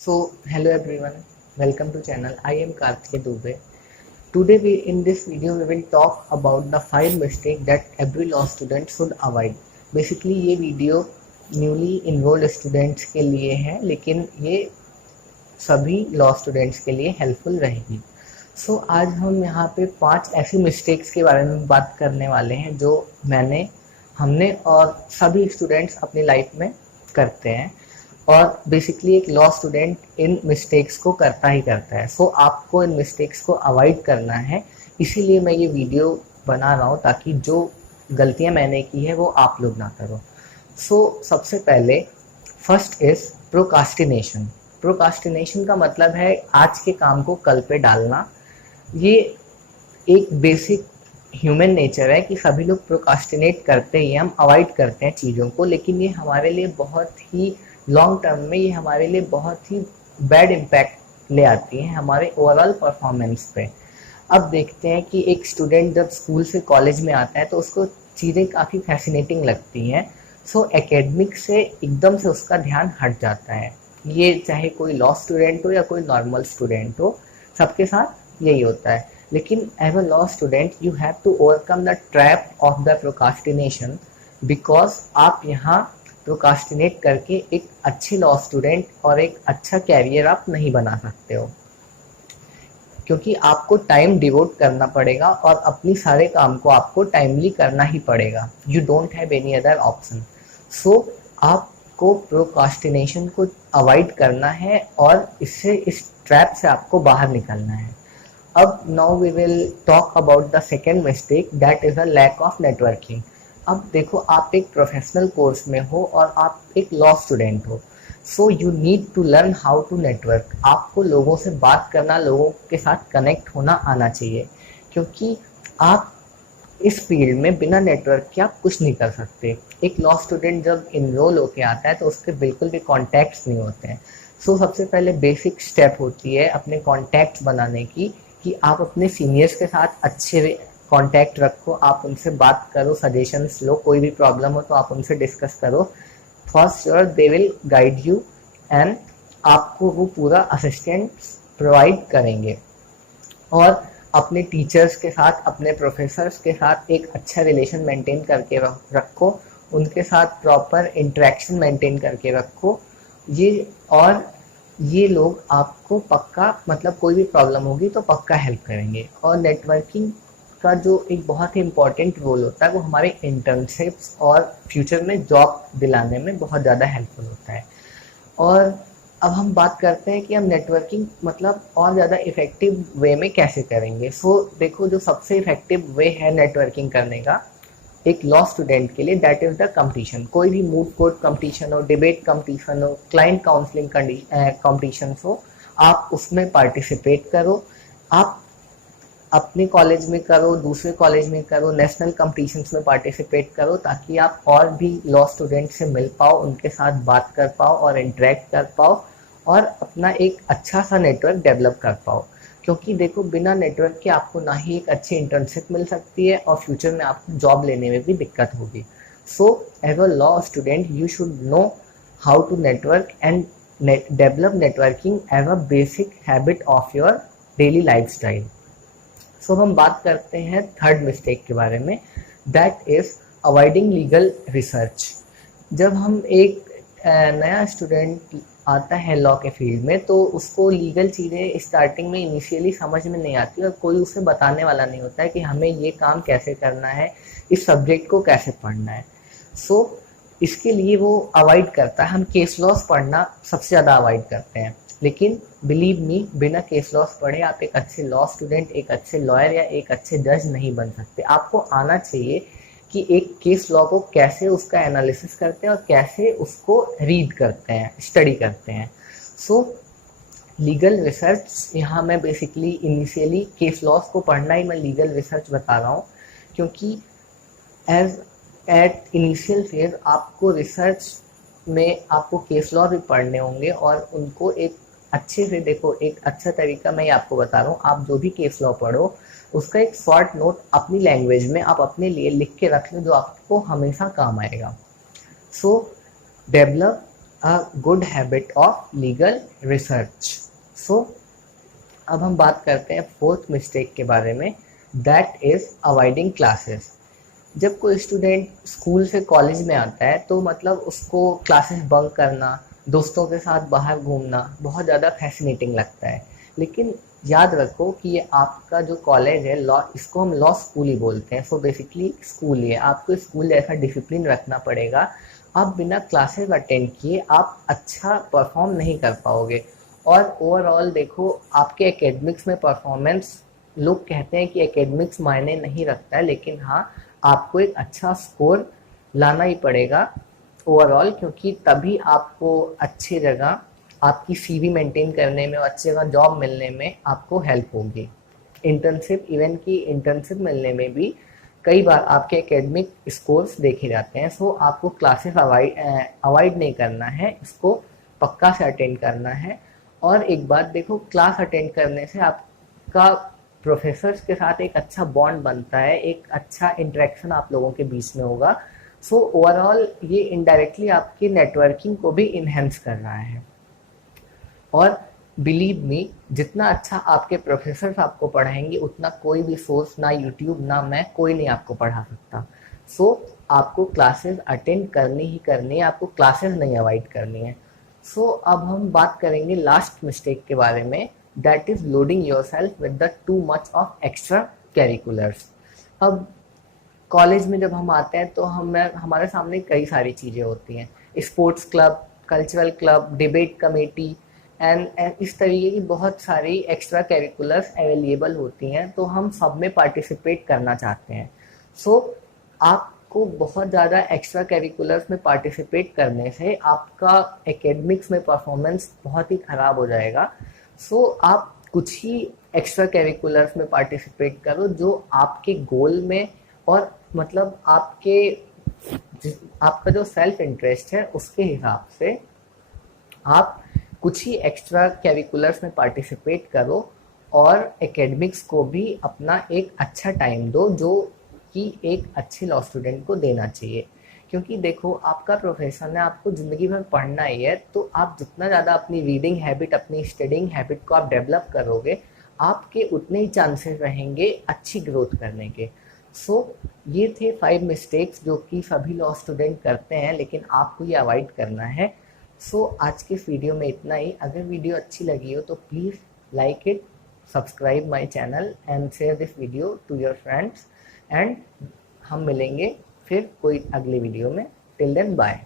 Hello everyone, welcome to channel. I am Karthik Dubey. Today in this video we will talk about the 5 mistakes that every law student should avoid. Basically ये video newly enrolled students के लिए है, लेकिन ये सभी law students के लिए helpful रहेगी. आज हम यहाँ पे 5 ऐसी मिस्टेक्स के बारे में बात करने वाले हैं जो हमने और सभी स्टूडेंट्स अपनी लाइफ में करते हैं, और बेसिकली एक लॉ स्टूडेंट इन मिस्टेक्स को करता ही करता है. आपको इन मिस्टेक्स को अवॉइड करना है, इसीलिए मैं ये वीडियो बना रहा हूँ ताकि जो गलतियाँ मैंने की है वो आप लोग ना करो. सबसे पहले फर्स्ट इज प्रोकास्टिनेशन. प्रोकास्टिनेशन का मतलब है आज के काम को कल पे डालना. ये एक बेसिक ह्यूमन नेचर है कि सभी लोग प्रोकास्टिनेट करते ही, हम अवॉइड करते हैं चीज़ों को, लेकिन ये हमारे लिए बहुत ही लॉन्ग टर्म में ये हमारे लिए बहुत ही बैड इम्पैक्ट ले आती है हमारे ओवरऑल परफॉर्मेंस पे. अब देखते हैं कि एक स्टूडेंट जब स्कूल से कॉलेज में आता है तो उसको चीज़ें काफ़ी फैसिनेटिंग लगती हैं. एकेडमिक से एकदम से उसका ध्यान हट जाता है. ये चाहे कोई लॉ स्टूडेंट हो या कोई नॉर्मल स्टूडेंट हो, सबके साथ यही होता है. लेकिन as a law student you have to overcome the trap of the procrastination, because आप यहाँ प्रोकास्टिनेट करके एक अच्छे लॉ स्टूडेंट और एक अच्छा कैरियर आप नहीं बना सकते हो, क्योंकि आपको टाइम डिवोट करना पड़ेगा और अपनी सारे काम को आपको टाइमली करना ही पड़ेगा. You don't have any other option. आपको प्रोकास्टिनेशन को अवॉइड करना है और इस ट्रैप से आपको बाहर निकलना है. अब now we will talk about the second mistake, that is a lack of networking. अब देखो, आप एक प्रोफेशनल कोर्स में हो और आप एक लॉ स्टूडेंट हो, you need to learn how to network. आपको लोगों से बात करना, लोगों के साथ कनेक्ट होना आना चाहिए, क्योंकि आप इस फील्ड में बिना नेटवर्क के आप कुछ नहीं कर सकते. एक लॉ स्टूडेंट जब इनरोल होके आता है तो उसके बिल्कुल भी कॉन्टैक्ट्स नहीं होते हैं. सबसे पहले बेसिक स्टेप होती है अपने कॉन्टैक्ट्स बनाने की, कि आप अपने सीनियर्स के साथ अच्छे कांटेक्ट रखो, आप उनसे बात करो, सजेशंस लो, कोई भी प्रॉब्लम हो तो आप उनसे डिस्कस करो. First sure they will guide you and आपको वो पूरा असिस्टेंस प्रोवाइड करेंगे. और अपने टीचर्स के साथ, अपने प्रोफेसर्स के साथ एक अच्छा रिलेशन मेंटेन करके रखो, उनके साथ प्रॉपर इंटरेक्शन मेंटेन करके रखो. ये लोग आपको पक्का, मतलब कोई भी प्रॉब्लम होगी तो पक्का हेल्प करेंगे. और नेटवर्किंग का जो एक बहुत ही इम्पॉर्टेंट रोल होता है वो हमारे इंटर्नशिप्स और फ्यूचर में जॉब दिलाने में बहुत ज़्यादा हेल्पफुल होता है. और अब हम बात करते हैं कि हम नेटवर्किंग मतलब और ज़्यादा इफ़ेक्टिव वे में कैसे करेंगे. देखो, जो सबसे इफ़ेक्टिव वे है नेटवर्किंग करने का एक लॉ स्टूडेंट के लिए, दैट इज़ द कंपटीशन. कोई भी मूड कोर्ट कंपटीशन हो, डिबेट कंपटीशन हो, क्लाइंट काउंसलिंग कंपटीशन हो, आप उसमें पार्टिसिपेट करो. आप अपने कॉलेज में करो, दूसरे कॉलेज में करो, नेशनल कंपटीशंस में पार्टिसिपेट करो, ताकि आप और भी लॉ स्टूडेंट से मिल पाओ, उनके साथ बात कर पाओ और इंटरेक्ट कर पाओ और अपना एक अच्छा सा नेटवर्क डेवलप कर पाओ. क्योंकि देखो, बिना नेटवर्क के आपको ना ही एक अच्छी इंटर्नशिप मिल सकती है और फ्यूचर में आपको जॉब लेने में भी दिक्कत होगी. As a law student you should know how to network and develop networking as a basic habit of your daily life style. हम बात करते हैं थर्ड मिस्टेक के बारे में, that is avoiding legal research. जब हम एक नया स्टूडेंट आता है लॉ के फील्ड में, तो उसको लीगल चीज़ें स्टार्टिंग में इनिशियली समझ में नहीं आती और कोई उसे बताने वाला नहीं होता है कि हमें ये काम कैसे करना है, इस सब्जेक्ट को कैसे पढ़ना है. इसके लिए वो अवॉइड करता है. हम केस लॉस पढ़ना सबसे ज़्यादा अवॉइड करते हैं, लेकिन बिलीव मी, बिना केस लॉस पढ़े आप एक अच्छे लॉ स्टूडेंट, एक अच्छे लॉयर या एक अच्छे जज नहीं बन सकते. आपको आना चाहिए कि एक केस लॉ को कैसे उसका एनालिसिस करते हैं और कैसे उसको रीड करते हैं, स्टडी करते हैं. लीगल रिसर्च, यहाँ मैं बेसिकली इनिशियली केस लॉस को पढ़ना ही मैं लीगल रिसर्च बता रहा हूँ, क्योंकि एट इनिशियल फेज आपको रिसर्च में आपको केस लॉ भी पढ़ने होंगे और उनको एक अच्छे से, देखो एक अच्छा तरीका मैं आपको बता रहा हूँ, आप जो भी केस लॉ पढ़ो उसका एक शॉर्ट नोट अपनी लैंग्वेज में आप अपने लिए लिख के रख लो, जो आपको हमेशा काम आएगा. Develop a good habit of legal research. So अब हम बात करते हैं फोर्थ मिस्टेक के बारे में, दैट इज़ अवॉइडिंग क्लासेस। जब कोई स्टूडेंट स्कूल से कॉलेज में आता है तो मतलब उसको क्लासेस बंक करना, दोस्तों के साथ बाहर घूमना बहुत ज़्यादा फैसिनेटिंग लगता है। लेकिन याद रखो कि ये आपका जो कॉलेज है, लॉ, इसको हम लॉ स्कूल ही बोलते हैं। सो बेसिकली स्कूल ही है, आपको स्कूल जैसा डिसिप्लिन रखना पड़ेगा। आप बिना क्लासेस अटेंड किए आप अच्छा परफॉर्म नहीं कर पाओगे। और ओवरऑल देखो, आपके एकेडमिक्स में परफॉर्मेंस, लोग कहते हैं कि एकेडमिक्स मायने नहीं रखता है, लेकिन हाँ, आपको एक अच्छा स्कोर लाना ही पड़ेगा ओवरऑल, क्योंकि तभी आपको अच्छी जगह आपकी सीवी मेंटेन करने में और अच्छी जगह जॉब मिलने में आपको हेल्प होगी। इंटर्नशिप, इवन की इंटर्नशिप मिलने में भी कई बार आपके एकेडमिक स्कोर्स देखे जाते हैं। सो आपको क्लासेस अवॉइड नहीं करना है, इसको पक्का से अटेंड करना है। और एक बात देखो, क्लास अटेंड करने से आपका प्रोफेसर्स के साथ एक अच्छा बॉन्ड बनता है, एक अच्छा इंटरेक्शन आप लोगों के बीच में होगा। सो ओवरऑल ये इनडायरेक्टली आपकी नेटवर्किंग को भी इन्हेंस कर रहा है। और बिलीव मी, जितना अच्छा आपके प्रोफेसर्स आपको पढ़ाएंगे उतना कोई भी सोर्स, ना यूट्यूब ना मैं, कोई नहीं आपको पढ़ा सकता। सो आपको क्लासेस अटेंड करनी ही करनी है, आपको क्लासेस नहीं अवॉइड करनी है। सो अब हम बात करेंगे लास्ट मिस्टेक के बारे में, that is loading yourself with the too much of extra curriculars. अब कॉलेज में जब हम आते हैं तो हमारे सामने कई सारी चीज़ें होती हैं, sports club, cultural club, debate committee and इस तरीके की बहुत सारी एक्स्ट्रा करिकुलर्स अवेलेबल होती हैं, तो हम सब में पार्टिसिपेट करना चाहते हैं। सो आपको बहुत ज़्यादा एक्स्ट्रा करिकुलर्स में पार्टिसिपेट करने से आपका एकेडमिक्स में परफॉर्मेंस बहुत ही ख़राब हो जाएगा। सो आप कुछ ही एक्स्ट्रा करिकुलर्स में पार्टिसिपेट करो जो आपके गोल में, और मतलब आपका जो सेल्फ इंटरेस्ट है उसके हिसाब से आप कुछ ही एक्स्ट्रा करिकुलर्स में पार्टिसिपेट करो और एकेडमिक्स को भी अपना एक अच्छा टाइम दो, जो कि एक अच्छे लॉ स्टूडेंट को देना चाहिए। क्योंकि देखो, आपका प्रोफेशन है, आपको ज़िंदगी भर पढ़ना ही है, तो आप जितना ज़्यादा अपनी रीडिंग हैबिट, अपनी स्टडिंग हैबिट को आप डेवलप करोगे, आपके उतने ही चांसेस रहेंगे अच्छी ग्रोथ करने के। सो ये थे 5 मिस्टेक्स जो कि सभी लॉ स्टूडेंट करते हैं, लेकिन आपको ये अवॉइड करना है। सो आज के इस वीडियो में इतना ही। अगर वीडियो अच्छी लगी हो तो please like it, subscribe my channel and share this video to your friends, and हम मिलेंगे फिर कोई अगले वीडियो में। Till then bye.